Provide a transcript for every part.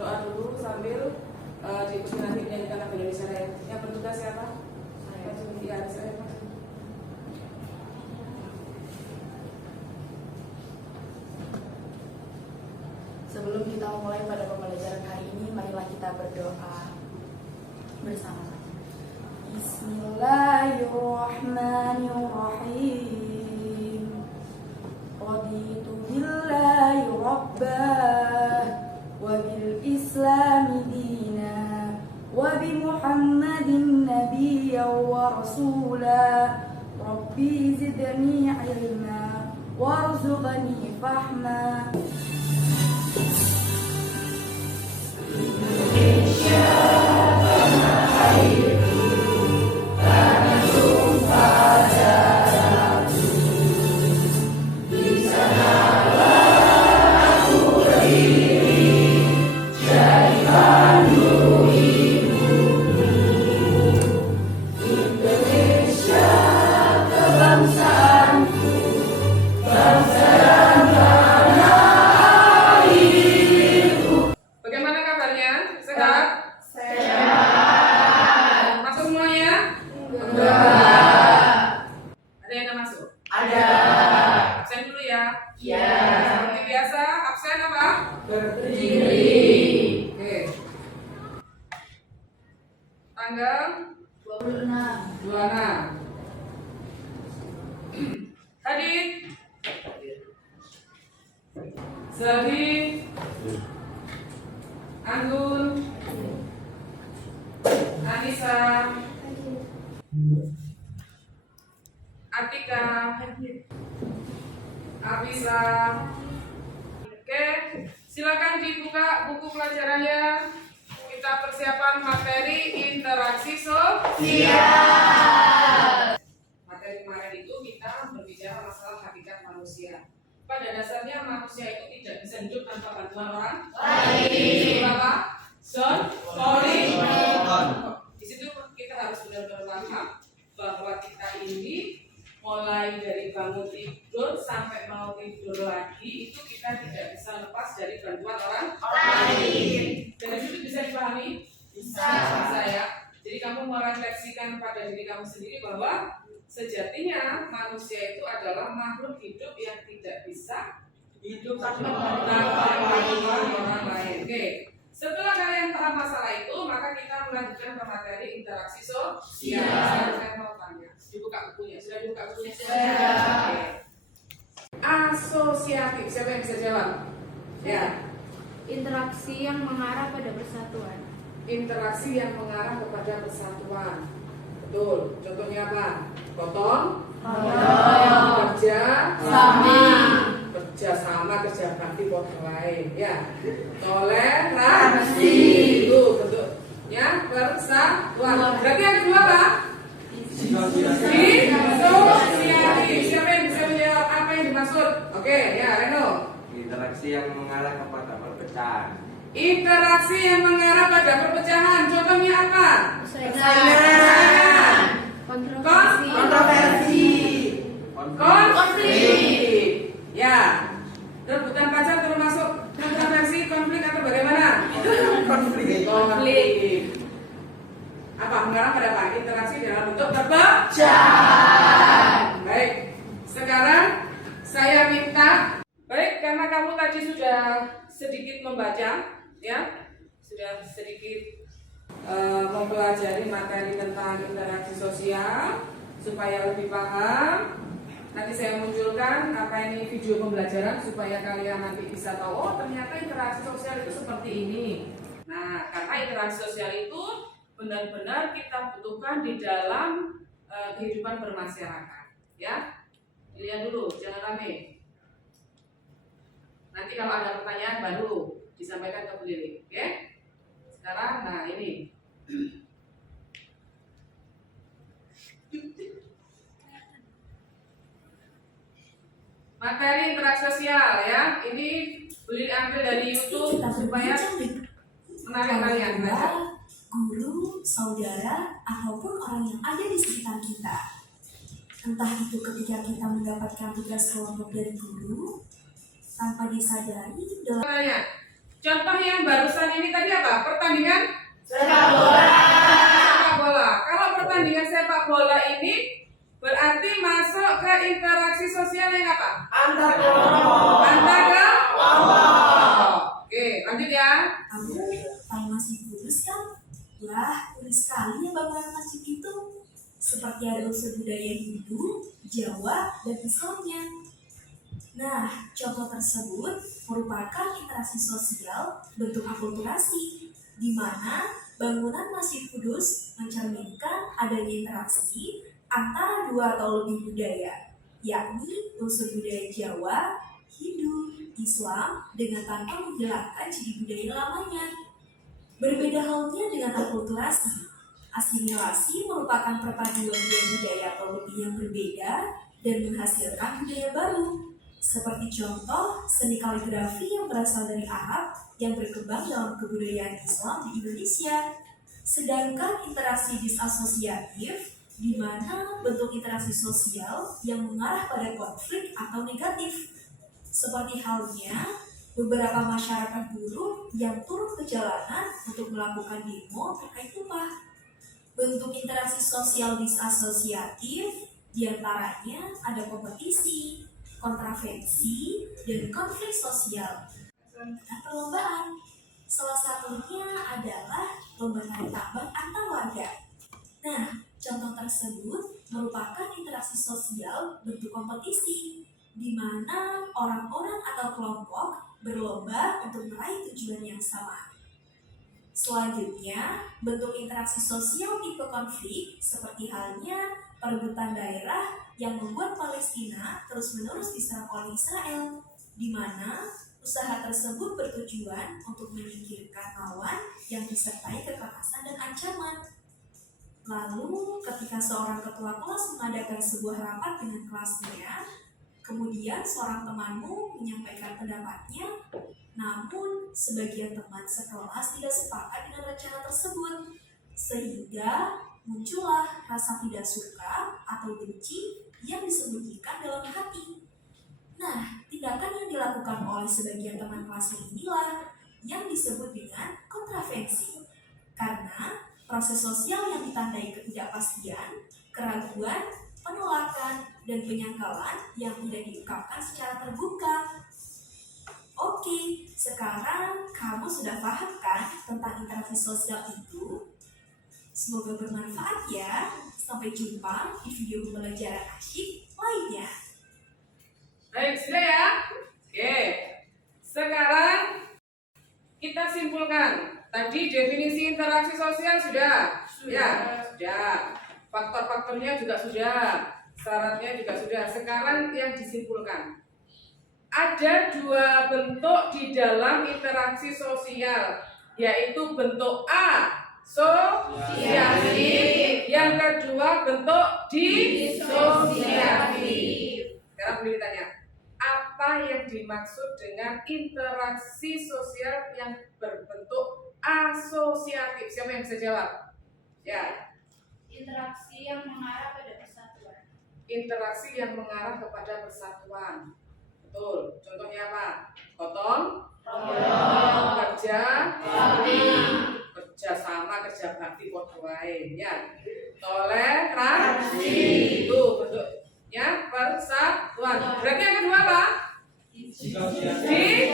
doa dulu sambil diikuti nanti menyanyikan lagu Indonesia Raya. Yang bertugas siapa? Saya. Sebelum kita mulai pada pembelajaran hari ini, marilah kita berdoa bersama. Bismillahirrahmanirrahim. Raditu billahi rabbah wa bil islami dina wa bi Muhammadin nabiyyan wa rasula. Rabbi zidni ilma warzuqni fahma. Bagaimana kabarnya? Sehat? Masuk semuanya? Ada yang nggak masuk? Ada. Absen dulu ya. Iya. Seperti biasa, absen apa? Berdiri. Oke. Tanggal 26. Hadir. Selvi. Anggun. Anissa. Atika. Abisa. Oke, silakan dibuka buku pelajarannya. Kita persiapan materi interaksi sosial. Materi kemarin itu kita berbicara masalah hakikat manusia. Pada dasarnya manusia itu tidak bisa hidup tanpa bantuan orang lain. Apa? Di situ kita harus benar-benar paham bahwa kita ini mulai dari bangun tidur sampai mau tidur lagi itu kita tidak bisa lepas dari bantuan orang lain. Dan itu bisa dipahami? Bisa ya. Jadi kamu merefleksikan pada diri kamu sendiri bahwa sejatinya manusia itu adalah makhluk hidup yang tidak bisa hidup tanpa bantuan orang lain. Oke. Setelah kalian paham masalah itu, maka kita melanjutkan ke materi interaksi sosial. Saya mau tanya, dibuka bukunya. Sudah dibuka bukunya? Sudah. Asosiatif, siapa yang bisa jawab? Ya. Interaksi yang mengarah pada persatuan. Interaksi yang mengarah kepada persatuan. Betul. Contohnya apa? Gotong, kerja sama, kerja bakti buat yang lain, ya. Toleransi itu bentuknya persatuan. Berarti yang kedua apa? Disosiatif. Siapa yang bisa menjawab apa yang dimaksud? Oke, ya Reno. Interaksi yang mengarah kepada perpecahan. Interaksi yang mengarah pada perpecahan. Contohnya apa? Persaingan. Kontroversi. Konflik. Ya. Rebutan pacar termasuk kontroversi, konflik atau bagaimana? Konflik. Apa? Mengarah pada apa? Interaksi dalam bentuk perpecahan. Baik. Sekarang saya minta, baik, karena kamu tadi sudah sedikit membaca, ya, sudah sedikit mempelajari materi tentang interaksi sosial supaya lebih paham. Nanti saya munculkan apa ini video pembelajaran supaya kalian nanti bisa tahu, oh ternyata interaksi sosial itu seperti ini. Nah, karena interaksi sosial itu benar-benar kita butuhkan di dalam kehidupan bermasyarakat, ya. Dilihat dulu, jangan rame. Nanti kalau ada pertanyaan baru disampaikan ke Bu Lili, oke? Sekarang, nah ini. Materi interaksi sosial, ya. Ini Bu Lili ambil dari YouTube supaya menarik kalian. Guru, saudara, ataupun orang yang ada di sekitar kita. Entah itu ketika kita mendapatkan tugas kelompok dari guru, tanpa disadari dalam Contoh yang barusan ini tadi apa? Pertandingan Sepak bola. sepak bola. Kalau pertandingan sepak bola ini berarti masuk ke interaksi sosial yang apa? Antar kelompok. Antar kelompok. Oke, lanjut ya. Kamu tahu Masjid Kudus kan? Wah, unik sekali ya bangunan masjid itu. Seperti ada unsur budaya Hindu, Jawa, dan Islamnya. Nah, contoh tersebut merupakan interaksi sosial bentuk akulturasi, di mana bangunan Masjid Kudus mencerminkan adanya interaksi antara dua atau lebih budaya, yakni unsur budaya Jawa, Hindu, Islam dengan tanpa menghilangkan ciri budaya lamanya. Berbeda halnya dengan akulturasi. Asimilasi merupakan perpaduan dua budaya atau lebih yang berbeda dan menghasilkan budaya baru. Seperti contoh seni kaligrafi yang berasal dari Arab yang berkembang dalam kebudayaan Islam di Indonesia. Sedangkan interaksi disasosiatif di mana bentuk interaksi sosial yang mengarah pada konflik atau negatif. Seperti halnya beberapa masyarakat buruh yang turun ke jalanan untuk melakukan demo terkait upah. Bentuk interaksi sosial disasosiatif diantaranya ada kompetisi, kontravensi, dan konflik sosial. Nah, perlombaan. Salah satunya adalah lomba tari tambang antar warga. Nah, contoh tersebut merupakan interaksi sosial bentuk kompetisi, di mana orang-orang atau kelompok berlomba untuk meraih tujuan yang sama. Selanjutnya, bentuk interaksi sosial tipe konflik seperti halnya perebutan daerah yang membuat Palestina terus-menerus diserang oleh Israel, di mana usaha tersebut bertujuan untuk menyingkirkan lawan yang disertai kekerasan dan ancaman. Lalu, ketika seorang ketua kelas mengadakan sebuah rapat dengan kelasnya, kemudian seorang temanmu menyampaikan pendapatnya, namun sebagian teman sekelas tidak sepakat dengan rencana tersebut, sehingga muncullah rasa tidak suka atau benci yang disembunyikan dalam hati. Nah, tindakan yang dilakukan oleh sebagian teman kelasnya inilah yang disebut dengan kontravensi. Karena proses sosial yang ditandai ketidakpastian, keraguan, penolakan, dan penyangkalan yang tidak diungkapkan secara terbuka. Oke, sekarang kamu sudah paham kan tentang interaksi sosial itu? Semoga bermanfaat ya. Sampai jumpa di video pembelajaran asyik lainnya. Baik, sudah ya? Oke. Sekarang kita simpulkan. Tadi definisi interaksi sosial sudah? Ya, sudah. Faktor-faktornya juga sudah. Syaratnya juga sudah. Sekarang yang disimpulkan. Ada dua bentuk di dalam interaksi sosial, yaitu bentuk asosiatif, yang kedua bentuk disosiatif. Sekarang boleh ditanya, apa yang dimaksud dengan interaksi sosial yang berbentuk asosiatif? Siapa yang bisa jawab? Ya. Interaksi yang mengarah pada persatuan. Interaksi yang mengarah kepada persatuan. Betul. Contohnya apa? Gotong royong, kerja sama, kerja bakti, podo wae. Ya. Toleransi. Itu bentuknya persatuan. Berarti yang kedua apa? Disosiatif.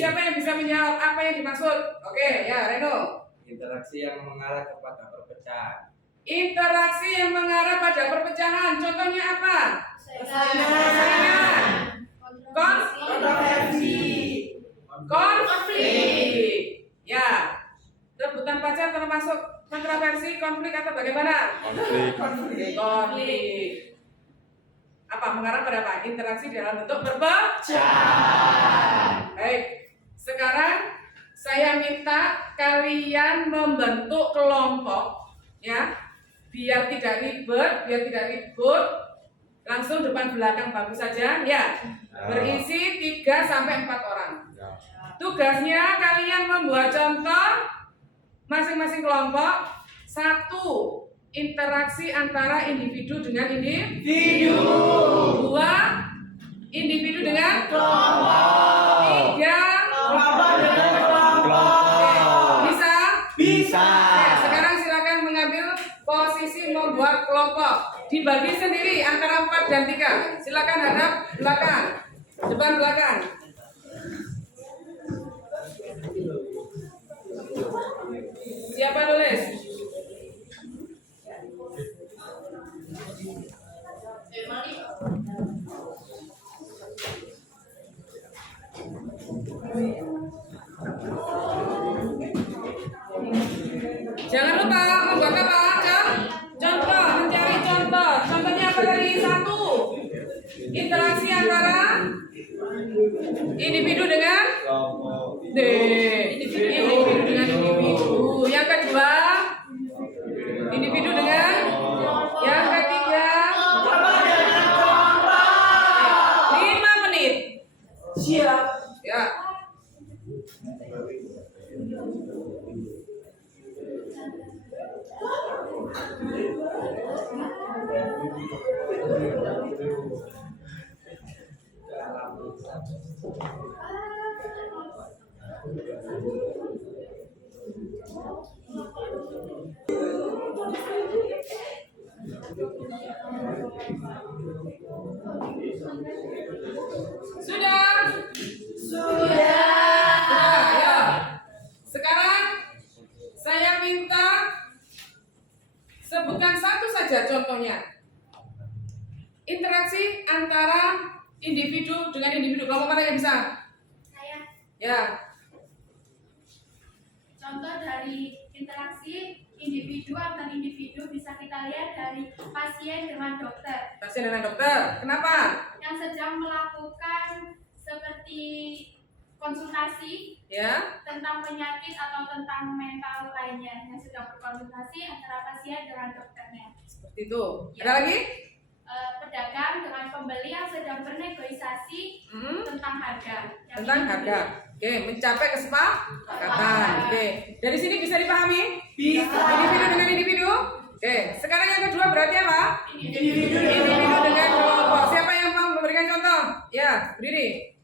Siapa yang bisa menjawab apa yang dimaksud? Oke, ya Reno. Interaksi yang mengarah kepada perpecahan. Interaksi yang mengarah pada perpecahan. Contohnya apa? Persaingan. Konflik. Ya. Rebutan pacar termasuk kontroversi, konflik atau bagaimana? Konflik. Apa? Mengarah pada apa? Interaksi dalam bentuk perpecahan. Baik. Sekarang saya minta kalian membentuk kelompok, ya, biar tidak ribut, langsung depan belakang bagus saja, ya. Berisi 3-4 orang. Tugasnya kalian membuat contoh masing-masing kelompok. 1. Interaksi antara individu dengan individu. 2. Individu dengan kelompok. 3. Bisa. Oke, sekarang silakan mengambil posisi membuat kelompok. Dibagi sendiri antara 4 dan 3. Silakan hadap belakang. Depan belakang. Siapa nulis? Jangan lupa membuat apa? Contoh, mencari contoh. Contohnya apa tadi? 1. Interaksi antara individu dengan individu dengan individu. Yang kedua, individu dengan yang ketiga. 5 menit. Siap. Ya. Sudah? Ya. Sekarang saya minta sebutkan satu saja contohnya. Interaksi antara individu dengan individu. Kelompok mana yang bisa? Saya. Ya. Contoh dari interaksi individu antar individu bisa kita lihat dari pasien dengan dokter Pasien dengan dokter. Kenapa? yang sedang melakukan seperti konsultasi Ya. tentang penyakit atau tentang mental lainnya yang sedang berkonsultasi antara pasien dengan dokternya. Seperti itu. Ya. Ada lagi? Pedagang dengan pembeli yang sedang bernegosiasi tentang harga. Yang Tentang ini harga. Oke, mencapai kesepakatan. Oke, dari sini bisa dipahami? Bisa. Individu dengan individu. Oke, sekarang yang kedua berarti apa? Individu Individu dengan kelompok. Siapa yang mau memberikan contoh? Ya, berdiri.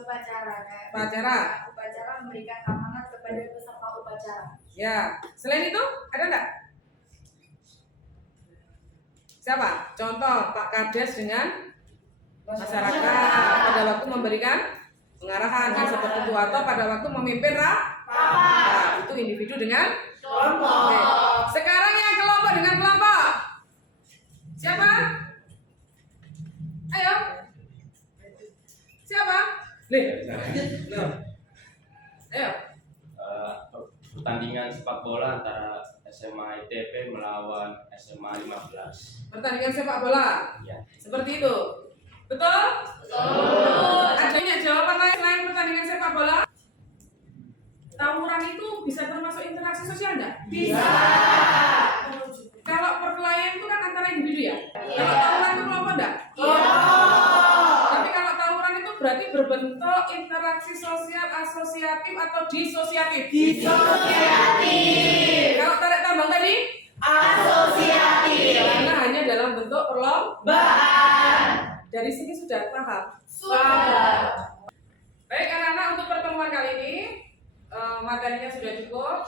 Upacara. Upacara. Upacara memberikan amanat kepada peserta upacara. Ya, selain itu ada enggak? Siapa? Contoh Pak Kades dengan masyarakat pada waktu memberikan pengarahan seperti itu atau pada waktu memimpin rapat. Itu individu dengan kelompok. Oke. Sekarang yang kelompok dengan kelompok. Siapa? Ayo. Siapa? Ayo. Pertandingan sepak bola antara SMA ITB melawan SMA 15. Pertandingan sepak bola. Ya. Seperti itu. Betul? Adanya jawaban lain selain pertandingan sepak bola? Tawuran itu bisa termasuk interaksi sosial enggak? Bisa. Kalau perkelahian itu kan antara individu ya? Kalau tawuran itu kelompok enggak? Tapi kalau tawuran itu berarti berbentuk interaksi sosial asosiatif atau disosiatif? Disosiatif. Kalau tarik tambang tadi? Asosiatif. Karena hanya dalam bentuk perlombaan. Dari sini sudah paham? Sudah. Baik anak-anak, untuk pertemuan kali ini materinya sudah cukup.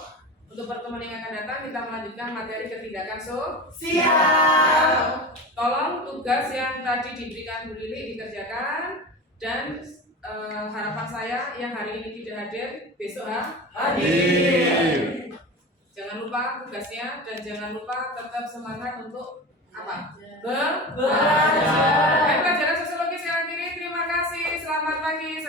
Untuk pertemuan yang akan datang kita melanjutkan materi ketindakan Siap. Tolong tugas yang tadi diberikan Bu Lili dikerjakan dan harapan saya yang hari ini tidak hadir besok Hadir. Jangan lupa tugasnya dan jangan lupa tetap semangat untuk apa? Belajar. Baik, pelajaran sosiologi saya akhiri. Terima kasih. Selamat pagi.